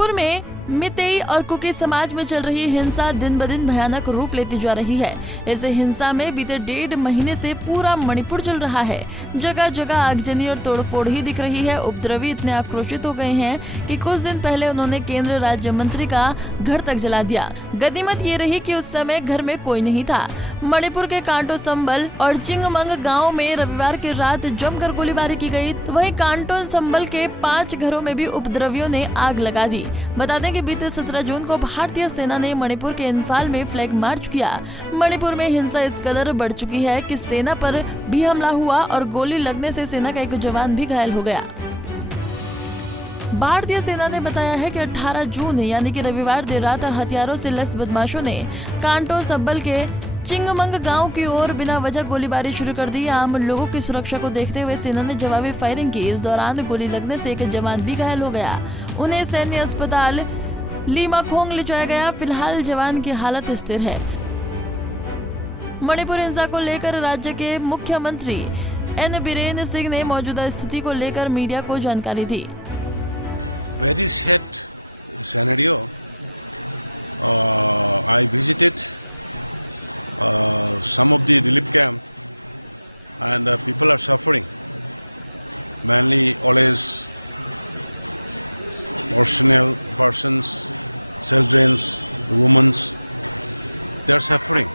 मणिपुर में मितेई और कुकी समाज में चल रही हिंसा दिन ब दिन भयानक रूप लेती जा रही है। इस हिंसा में बीते 1.5 महीने से पूरा मणिपुर जल रहा है। जगह जगह आगजनी और तोड़फोड़ ही दिख रही है। उपद्रवी इतने आक्रोशित हो गए हैं कि कुछ दिन पहले उन्होंने केंद्रीय राज्य मंत्री का घर तक जला दिया। गनीमत ये रही कि उस समय घर में कोई नहीं था। मणिपुर के कांटो संबल और चिंगमंग गाँव में रविवार की रात जमकर गोलीबारी की गयी। वहीं कांटो संबल के 5 घरों में भी उपद्रवियों ने आग लगा दी। बता दें कि बीते 17 जून को भारतीय सेना ने मणिपुर के इंफाल में फ्लैग मार्च किया। मणिपुर में हिंसा इस कदर बढ़ चुकी है कि सेना पर भी हमला हुआ और गोली लगने से सेना का एक जवान भी घायल हो गया। भारतीय सेना ने बताया है कि 18 जून यानी कि रविवार देर रात हथियारों से लैस बदमाशों ने कांटो संबल के चिंगमंग गांव की ओर बिना वजह गोलीबारी शुरू कर दी। आम लोगों की सुरक्षा को देखते हुए सेना ने जवाबी फायरिंग की। इस दौरान गोली लगने से एक जवान भी घायल हो गया। उन्हें सैन्य अस्पताल लीमाखोंग ले जाया गया। फिलहाल जवान की हालत स्थिर है। मणिपुर हिंसा को लेकर राज्य के मुख्यमंत्री एन बीरेन सिंह ने मौजूदा स्थिति को लेकर मीडिया को जानकारी दी। Very sad scenario. I visited some of the relief camp, and people are suffering. Mainly, always personnel, persons, children, women, they are suffering,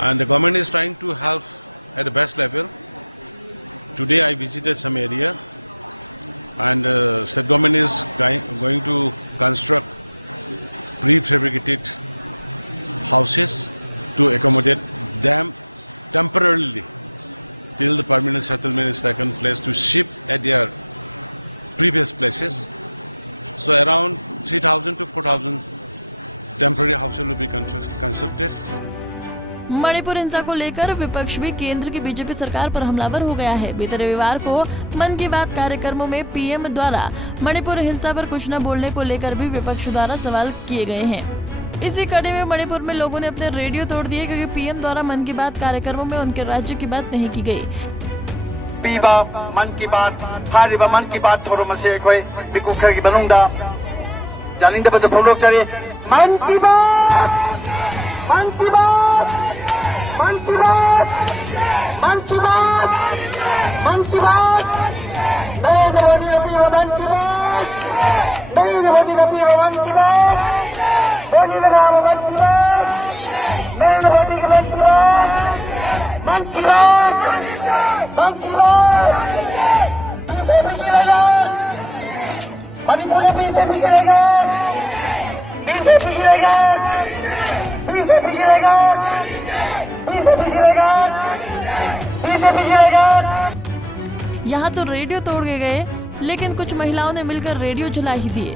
and the government is trying to help at the best level. Today, I visited some area, and state government is going to construct prefabricated houses to accommodate them temporarily till the permanent settlement is taken place to ship at their previous places. So around 3,000 to 4,000 temporary houses will be constructed. Manipur हिंसा को लेकर विपक्ष भी केंद्र की BJP सरकार पर हमलावर हो गया है। बीते रविवार को मन की बात कार्यक्रमों में पीएम द्वारा मणिपुर हिंसा पर कुछ न बोलने को लेकर भी विपक्ष द्वारा सवाल किए गए हैं। इसी कड़ी में मणिपुर में लोगों ने अपने रेडियो तोड़ दिए क्योंकि पीएम द्वारा मन की बात कार्यक्रमों में उनके राज्य की बात नहीं की गई। मन की बात मन की बात थोड़ो मसे कोई बिकुखर की बनूंगा जानिंदे बजे फोलोक चले मन की बात मन की बात मन की बात मन की बात मन की बात नरेंद्र मोदी अपनी मन की बात नरेंद्र मोदी अपनी मन की बात मोदी राम मन की बात नरेंद्र मोदी की मन की बात मन की बात मन की बात बीजेपी गिरेगा मणिपुर में बीजेपी गिरेगा बीजेपी गिरेगा बीजेपी गिरेगा बीजेपी गिरेगा बीजेपी गिरेगा। यहाँ तो रेडियो तोड़ के गए लेकिन कुछ महिलाओं ने मिलकर रेडियो जला ही दिए।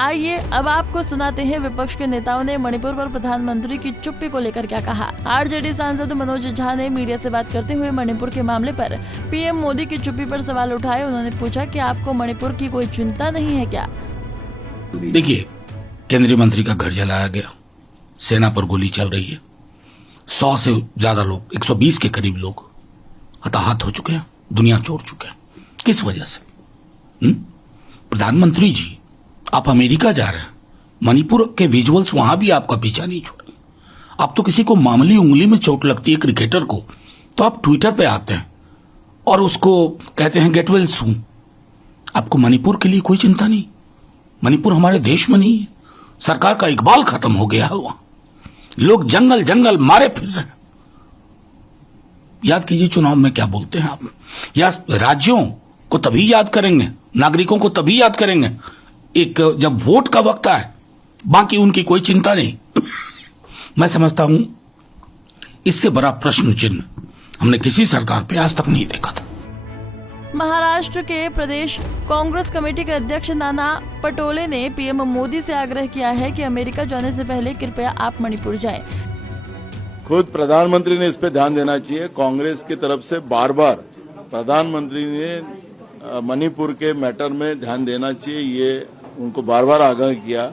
आइए अब आपको सुनाते हैं विपक्ष के नेताओं ने मणिपुर पर प्रधानमंत्री की चुप्पी को लेकर क्या कहा। आरजेडी सांसद मनोज झा ने मीडिया से बात करते हुए मणिपुर के मामले पर पीएम मोदी की चुप्पी पर सवाल उठाए। उन्होंने पूछा कि आपको मणिपुर की कोई चिंता नहीं है क्या? देखिए, केंद्रीय मंत्री का घर जलाया गया, सेना पर गोली चल रही है, 100 से ज्यादा लोग, 120 के करीब लोग हताहत हो चुके हैं, दुनिया छोड़ चुके हैं। किस वजह से? प्रधानमंत्री जी, आप अमेरिका जा रहे हैं, मणिपुर के विजुअल्स वहां भी आपका पीछा नहीं छोड़े। आप तो किसी को मामूली उंगली में चोट लगती है क्रिकेटर को, तो आप ट्विटर पे आते हैं और उसको कहते हैं गेट वेल सून। आपको मणिपुर के लिए कोई चिंता नहीं। मणिपुर हमारे देश में नहीं है। सरकार का इकबाल खत्म हो गया है। वहां लोग जंगल जंगल मारे फिर रहे हैं। याद कीजिए चुनाव में क्या बोलते हैं आप। या राज्यों को तभी याद करेंगे, नागरिकों को तभी याद करेंगे एक जब वोट का वक्त आए, बाकी उनकी कोई चिंता नहीं। मैं समझता हूं इससे बड़ा प्रश्न चिन्ह हमने किसी सरकार पे आज तक नहीं देखा था। महाराष्ट्र के प्रदेश कांग्रेस कमेटी के अध्यक्ष नाना पटोले ने पीएम मोदी से आग्रह किया है कि अमेरिका जाने से पहले कृपया आप मणिपुर जाएं। खुद प्रधानमंत्री ने इस पे ध्यान देना चाहिए। कांग्रेस की तरफ से बार बार प्रधानमंत्री ने मणिपुर के मैटर में ध्यान देना चाहिए, ये उनको बार बार आगाह किया,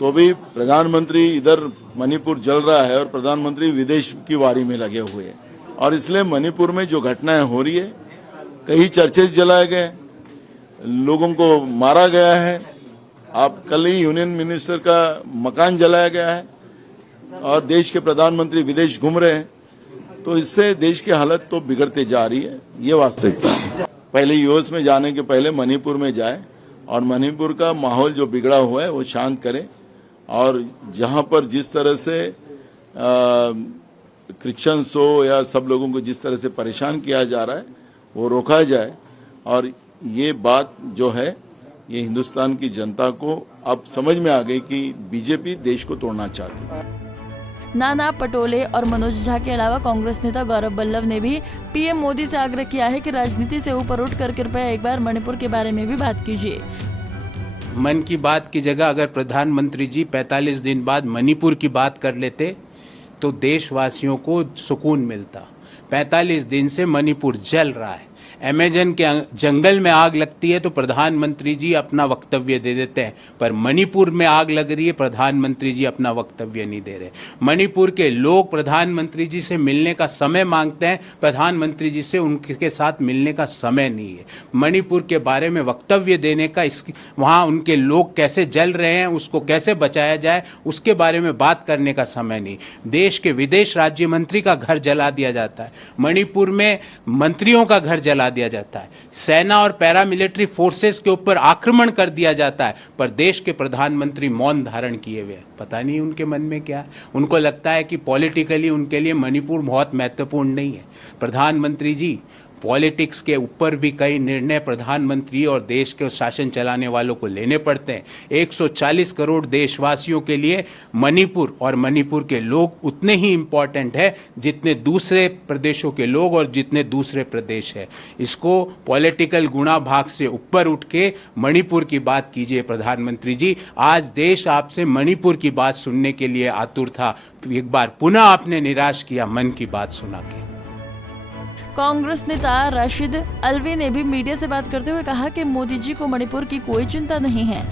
तो भी प्रधानमंत्री इधर मणिपुर जल रहा है और प्रधानमंत्री विदेश की वारी में लगे हुए हैं। और इसलिए मणिपुर में जो घटनाएं हो रही है, कई चर्चेज जलाए गए, लोगों को मारा गया है, आप कल ही यूनियन मिनिस्टर का मकान जलाया गया है और देश के प्रधानमंत्री विदेश घूम रहे हैं, तो इससे देश की हालत तो बिगड़ते जा रही है, ये वास्तविकता है। पहले यूएस में जाने के पहले मणिपुर में जाए और मणिपुर का माहौल जो बिगड़ा हुआ है वो शांत करें और जहां पर जिस तरह से क्रिश्चियंस हो या सब लोगों को जिस तरह से परेशान किया जा रहा है वो रोका जाए। और ये बात जो है ये हिंदुस्तान की जनता को अब समझ में आ गई कि बीजेपी देश को तोड़ना चाहती है। नाना पटोले और मनोज झा के अलावा कांग्रेस नेता गौरव वल्लभ ने भी पीएम मोदी से आग्रह किया है कि राजनीति से ऊपर उठकर कृपया एक बार मणिपुर के बारे में भी बात कीजिए। मन की बात की जगह अगर प्रधानमंत्री जी 45 दिन बाद मणिपुर की बात कर लेते तो देशवासियों को सुकून मिलता। 45 दिन से मणिपुर जल रहा है, अमेजन के जंगल में आग लगती है तो प्रधानमंत्री जी अपना वक्तव्य दे देते हैं, पर मणिपुर में आग लग रही है, प्रधानमंत्री जी अपना वक्तव्य नहीं दे रहे। मणिपुर के लोग प्रधानमंत्री जी से मिलने का समय मांगते हैं, प्रधानमंत्री जी से उनके साथ मिलने का समय नहीं है। मणिपुर के बारे में वक्तव्य देने का, वहाँ उनके लोग कैसे जल रहे हैं, उसको कैसे बचाया जाए, उसके बारे में बात करने का समय नहीं। देश के विदेश राज्य मंत्री का घर जला दिया जाता है, मणिपुर में मंत्रियों का घर जला दिया जाता है, सेना और पैरामिलिट्री फोर्सेस के ऊपर आक्रमण कर दिया जाता है, पर देश के प्रधानमंत्री मौन धारण किए हुए। पता नहीं उनके मन में क्या है, उनको लगता है कि पॉलिटिकली उनके लिए मणिपुर बहुत महत्वपूर्ण नहीं है। प्रधानमंत्री जी, पॉलिटिक्स के ऊपर भी कई निर्णय प्रधानमंत्री और देश के शासन चलाने वालों को लेने पड़ते हैं। 140 करोड़ देशवासियों के लिए मणिपुर और मणिपुर के लोग उतने ही इम्पॉर्टेंट है जितने दूसरे प्रदेशों के लोग और जितने दूसरे प्रदेश है। इसको पॉलिटिकल गुणा भाग से ऊपर उठ के मणिपुर की बात कीजिए प्रधानमंत्री जी। आज देश आपसे मणिपुर की बात सुनने के लिए आतुर था, एक बार पुनः आपने निराश किया मन की बात सुना के। कांग्रेस नेता राशिद अलवी ने भी मीडिया से बात करते हुए कहा कि मोदी जी को मणिपुर की कोई चिंता नहीं है।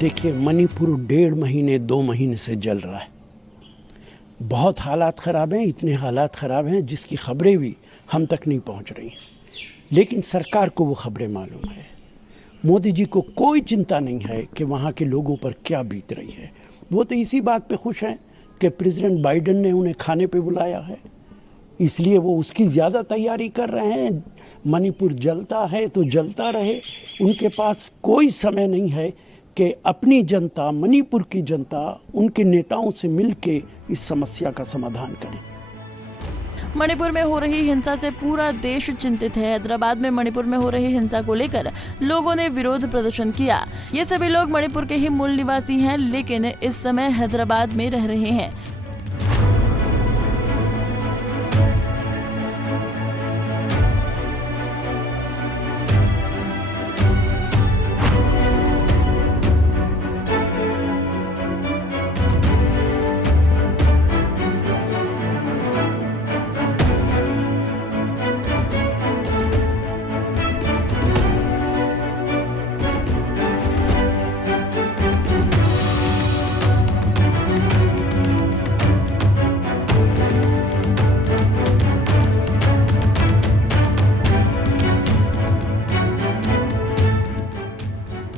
देखिए, मणिपुर 1.5 महीने 2 महीने से जल रहा है, बहुत हालात खराब हैं, इतने हालात खराब हैं जिसकी खबरें भी हम तक नहीं पहुंच रही, लेकिन सरकार को वो खबरें मालूम है। मोदी जी को कोई चिंता नहीं है कि वहाँ के लोगों पर क्या बीत रही है। वो तो इसी बात पे खुश हैं कि प्रेसिडेंट बाइडेन ने उन्हें खाने पे बुलाया है, इसलिए वो उसकी ज़्यादा तैयारी कर रहे हैं। मणिपुर जलता है तो जलता रहे, उनके पास कोई समय नहीं है कि अपनी जनता, मणिपुर की जनता, उनके नेताओं से मिलके इस समस्या का समाधान करें। मणिपुर में हो रही हिंसा से पूरा देश चिंतित है। हैदराबाद में मणिपुर में हो रही हिंसा को लेकर लोगों ने विरोध प्रदर्शन किया। ये सभी लोग मणिपुर के ही मूल निवासी हैं, लेकिन इस समय हैदराबाद में रह रहे हैं।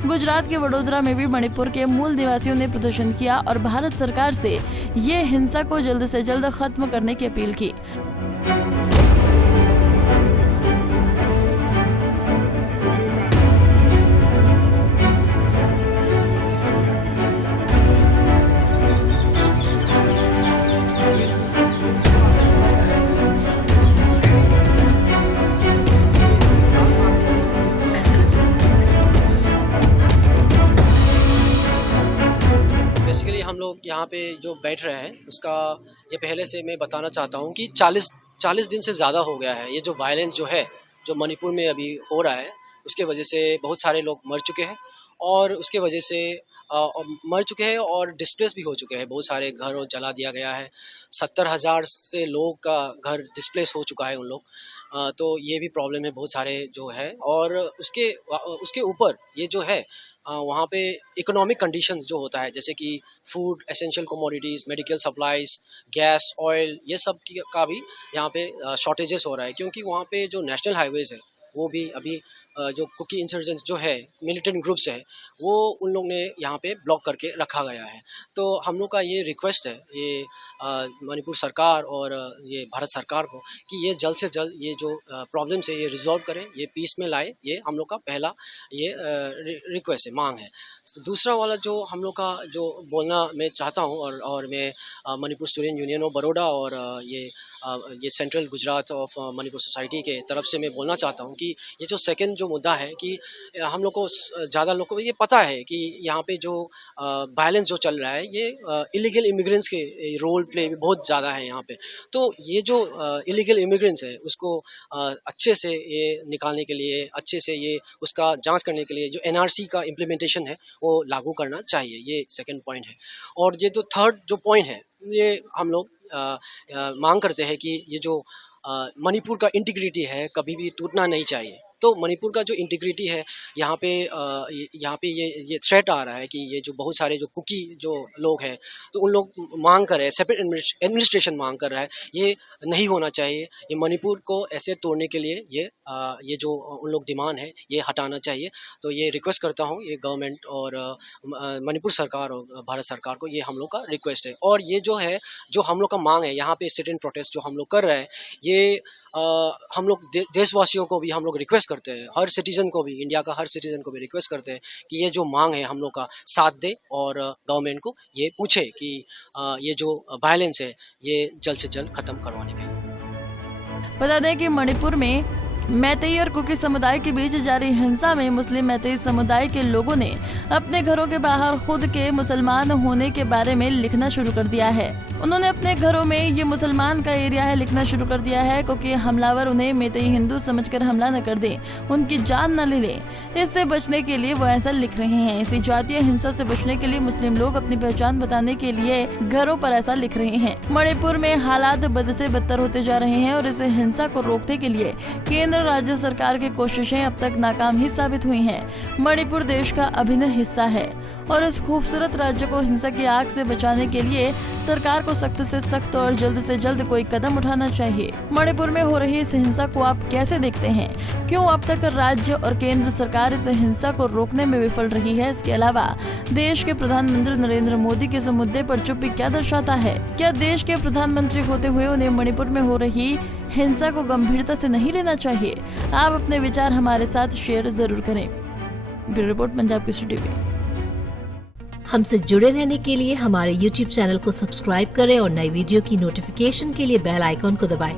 गुजरात के वडोदरा में भी मणिपुर के मूल निवासियों ने प्रदर्शन किया और भारत सरकार से ये हिंसा को जल्द से जल्द खत्म करने की अपील की। हम लोग यहाँ पे जो बैठ रहे हैं उसका ये पहले से मैं बताना चाहता हूँ कि 40 40 दिन से ज़्यादा हो गया है। ये जो वायलेंस जो है, जो मणिपुर में अभी हो रहा है, उसके वजह से बहुत सारे लोग मर चुके हैं और उसके वजह से मर चुके हैं और डिस्प्लेस भी हो चुके हैं। बहुत सारे घर जला दिया गया है। 70,000 से लोग का घर डिस्प्लेस हो चुका है उन लोग। तो ये भी प्रॉब्लम है बहुत सारे जो है। और उसके ऊपर ये जो है वहाँ पे इकोनॉमिक कंडीशंस जो होता है, जैसे कि food, essential commodities, medical supplies, gas, oil, ये सब का भी यहाँ पे शॉर्टेजेस हो रहा है, क्योंकि वहाँ पे जो नेशनल हाईवेज़ है वो भी अभी जो कुकी इंसर्जेंट्स जो है, मिलिटेंट ग्रुप्स है, वो उन लोग ने यहाँ पे ब्लॉक करके रखा गया है। तो हम लोग का ये रिक्वेस्ट है ये मणिपुर सरकार और ये भारत सरकार को कि ये जल्द से जल्द ये जो प्रॉब्लम्स है ये रिजॉल्व करें, ये पीस में लाए। ये हम लोग का पहला ये रिक्वेस्ट है, मांग है। तो दूसरा वाला जो हम लोग का जो बोलना मैं चाहता हूँ और मैं Manipur student union of Baroda और ये central Gujarat of Manipur society के तरफ से मैं बोलना चाहता हूँ कि ये जो सेकंड जो मुद्दा है कि हम लोग को ज़्यादा लोग को ये पता है कि यहाँ पे जो वायलेंस जो चल रहा है ये इलीगल इमिग्रेंट्स के रोल प्ले भी बहुत ज़्यादा है यहाँ पे। तो ये जो इलीगल इमिग्रेंट्स है उसको अच्छे से ये निकालने के लिए, अच्छे से ये उसका जांच करने के लिए जो NRC का इम्प्लीमेंटेशन है वो लागू करना चाहिए। ये सेकंड पॉइंट है। और ये जो थर्ड जो पॉइंट है ये हम लोग मांग करते हैं कि ये जो मणिपुर का इंटीग्रिटी है कभी भी टूटना नहीं चाहिए। तो मणिपुर का जो इंटीग्रिटी है यहाँ पे ये थ्रेट आ रहा है कि ये जो बहुत सारे जो कुकी जो लोग हैं तो उन लोग मांग कर रहे हैं, सेपरेट एडमिनिस्ट्रेशन मांग कर रहा है। ये नहीं होना चाहिए। ये मणिपुर को ऐसे तोड़ने के लिए ये जो उन लोग डिमांड है ये हटाना चाहिए। तो ये रिक्वेस्ट करता हूँ ये गवर्नमेंट और मणिपुर सरकार और भारत सरकार को, ये हम लोग का रिक्वेस्ट है। और ये जो है जो हम लोग का मांग है यहाँ पे सिट इन प्रोटेस्ट जो हम लोग कर रहे हैं, ये हम लोग देशवासियों को भी हम लोग रिक्वेस्ट करते हैं, हर सिटीजन को भी, इंडिया का हर सिटीजन को भी रिक्वेस्ट करते हैं कि ये जो मांग है हम लोग का साथ दे और गवर्नमेंट को ये पूछे कि ये जो वायलेंस है ये जल्द से जल्द खत्म करवाने का। बता दें कि मणिपुर में मैतेई और कुकी समुदाय के बीच जारी हिंसा में मुस्लिम मैतेई समुदाय के लोगों ने अपने घरों के बाहर खुद के मुसलमान होने के बारे में लिखना शुरू कर दिया है। उन्होंने अपने घरों में ये मुसलमान का एरिया है लिखना शुरू कर दिया है, क्योंकि हमलावर उन्हें मैतेई हिंदू समझकर हमला न कर दे, उनकी जान न ले ले। इससे बचने के लिए वो ऐसा लिख रहे हैं। इसी जातीय हिंसा से बचने के लिए मुस्लिम लोग अपनी पहचान बताने के लिए घरों पर ऐसा लिख रहे हैं। मणिपुर में हालात बद से बदतर होते जा रहे हैं और इस हिंसा को रोकने के लिए केंद्र और राज्य सरकार की कोशिशें अब तक नाकाम ही साबित हुई हैं। मणिपुर देश का अभिन्न हिस्सा है और इस खूबसूरत राज्य को हिंसा की आग से बचाने के लिए सरकार को सख्त से सख्त और जल्द से जल्द कोई कदम उठाना चाहिए। मणिपुर में हो रही इस हिंसा को आप कैसे देखते हैं? क्यों अब तक राज्य और केंद्र सरकार इस हिंसा को रोकने में विफल रही है? इसके अलावा देश के प्रधानमंत्री नरेंद्र मोदी के इस मुद्दे पर चुप्पी क्या दर्शाता है? क्या देश के प्रधानमंत्री होते हुए उन्हें मणिपुर में हो रही हिंसा को गंभीरता से नहीं लेना चाहिए? आप अपने विचार हमारे साथ शेयर जरूर करें। Bureau report, Punjab Kesari TV. हमसे जुड़े रहने के लिए हमारे YouTube चैनल को सब्सक्राइब करें और नई वीडियो की नोटिफिकेशन के लिए बेल आइकॉन को दबाएं।